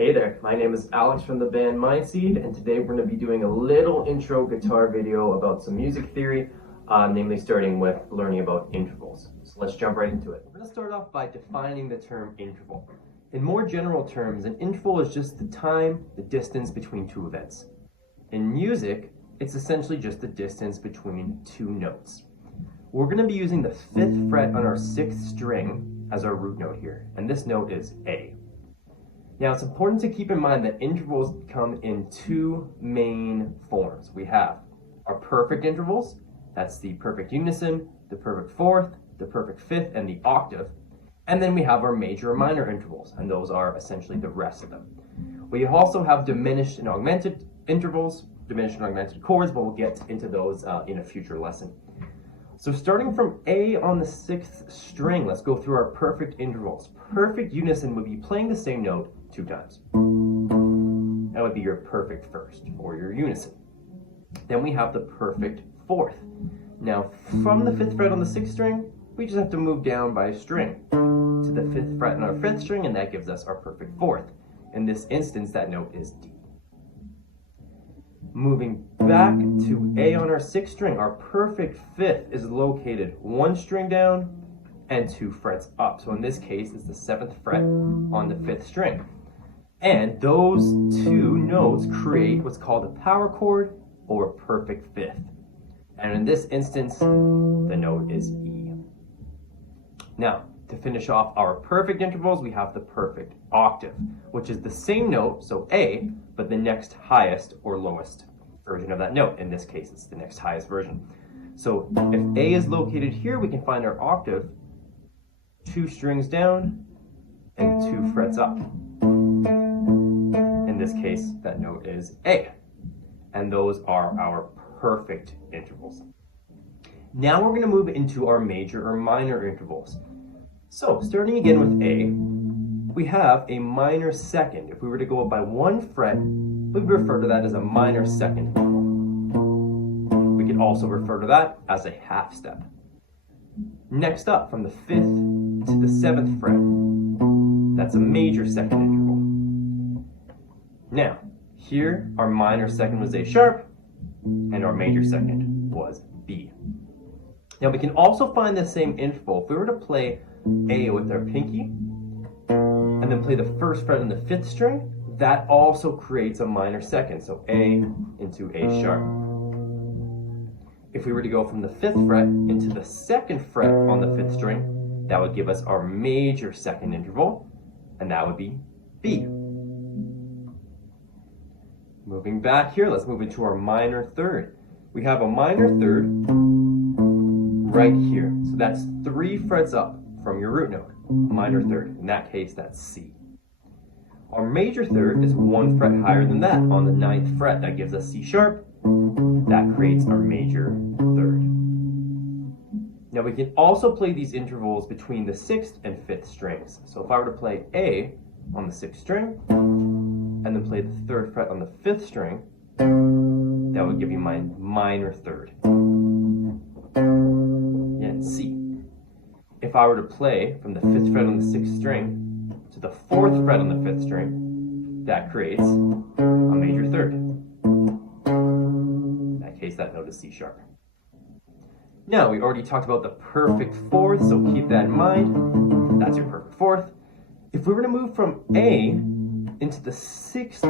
Hey there, my name is Alex from the band Mindseed, and today we're going to be doing a little intro guitar video about some music theory, namely starting with learning about intervals. So let's jump right into it. We're going to start off by defining the term interval. In more general terms, an interval is just the time, the distance between two events. In music, it's essentially just the distance between two notes. We're going to be using the 5th fret on our 6th string as our root note here, and this note is A. Now, it's important to keep in mind that intervals come in two main forms. We have our perfect intervals, that's the perfect unison, the perfect fourth, the perfect fifth, and the octave. And then we have our major and minor intervals, and those are essentially the rest of them. We also have diminished and augmented intervals, diminished and augmented chords, but we'll get into those in a future lesson. So starting from A on the 6th string, let's go through our perfect intervals. Perfect unison would be playing the same note 2 times. That would be your perfect first, or your unison. Then we have the perfect fourth. Now, from the 5th fret on the 6th string, we just have to move down by a string to the 5th fret on our 5th string, and that gives us our perfect fourth. In this instance, that note is D. Moving back to A on our 6th string, our perfect fifth is located 1 string down and 2 frets up. So in this case, it's the 7th fret on the 5th string. And those two notes create what's called a power chord or a perfect fifth. And in this instance, the note is E. Now, to finish off our perfect intervals, we have the perfect octave, which is the same note, so A, but the next highest or lowest version of that note. In this case, it's the next highest version. So if A is located here, we can find our octave 2 strings down and 2 frets up. In this case, that note is A. And those are our perfect intervals. Now we're going to move into our major or minor intervals. So starting again with A, we have a minor second. If we were to go up by 1 fret, we would refer to that as a minor second interval. We could also refer to that as a half step. Next up, from the 5th to the 7th fret, that's a major second interval. Now, here our minor second was A sharp, and our major second was B. Now we can also find the same interval if we were to play A with our pinky, and then play the 1st fret on the 5th string. That also creates a minor second, so A into A sharp. If we were to go from the 5th fret into the 2nd fret on the 5th string, that would give us our major second interval, and that would be B. Moving back here, let's move into our minor third. We have a minor third right here. So that's 3 frets up from your root note, minor third. In that case, that's C. Our major third is 1 fret higher than that on the 9th fret. That gives us C sharp. That creates our major third. Now we can also play these intervals between the 6th and 5th strings. So if I were to play A on the 6th string, and then play the 3rd fret on the 5th string, that would give you my minor third. And C. If I were to play from the 5th fret on the 6th string to the 4th fret on the 5th string, that creates a major third. In that case, that note is C sharp. Now, we already talked about the perfect fourth, so keep that in mind. That's your perfect fourth. If we were to move from A into the 6th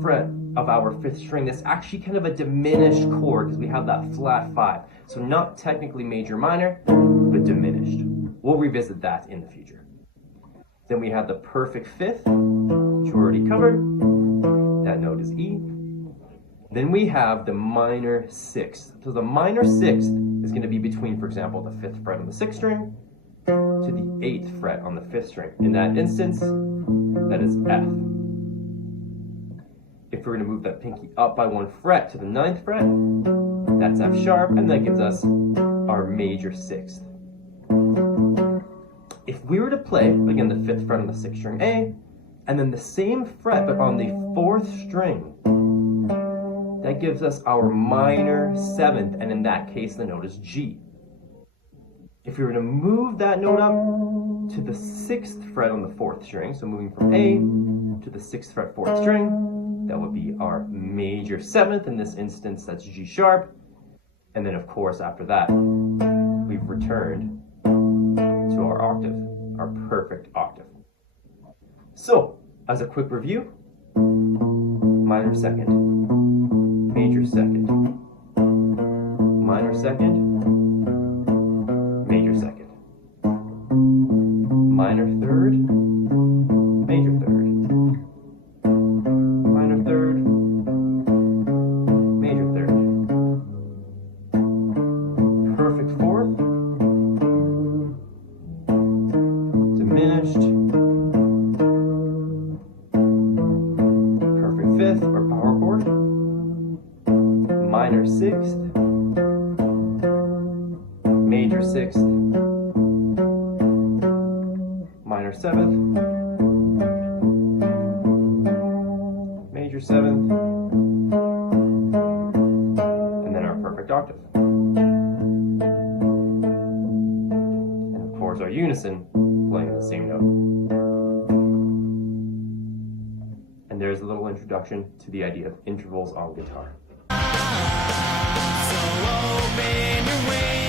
fret of our 5th string, that's actually kind of a diminished chord because we have that flat 5. So not technically major minor, but diminished. We'll revisit that in the future. Then we have the perfect fifth, which we already covered. That note is E. Then we have the minor sixth. So the minor sixth is going to be between, for example, the 5th fret on the 6th string to the 8th fret on the 5th string. In that instance, that is F. If we're going to move that pinky up by 1 fret to the 9th fret, that's F sharp, and that gives us our major 6th. If we were to play, again, the 5th fret on the 6th string A, and then the same fret but on the 4th string, that gives us our minor 7th, and in that case the note is G. If we were to move that note up to the 6th fret on the 4th string, so moving from A to the 6th fret 4th string, that would be our major 7th. In this instance, that's G sharp. And then, of course, after that, we've returned to our octave, our perfect octave. So, as a quick review, minor second, major second, minor second, major second, minor third, major third, minor third, major third, perfect fourth, diminished, perfect fifth or power chord, minor sixth, major sixth, minor seventh, major seventh, and then our perfect octave. And of course our unison playing the same note. And there's a little introduction to the idea of intervals on guitar. So open your way.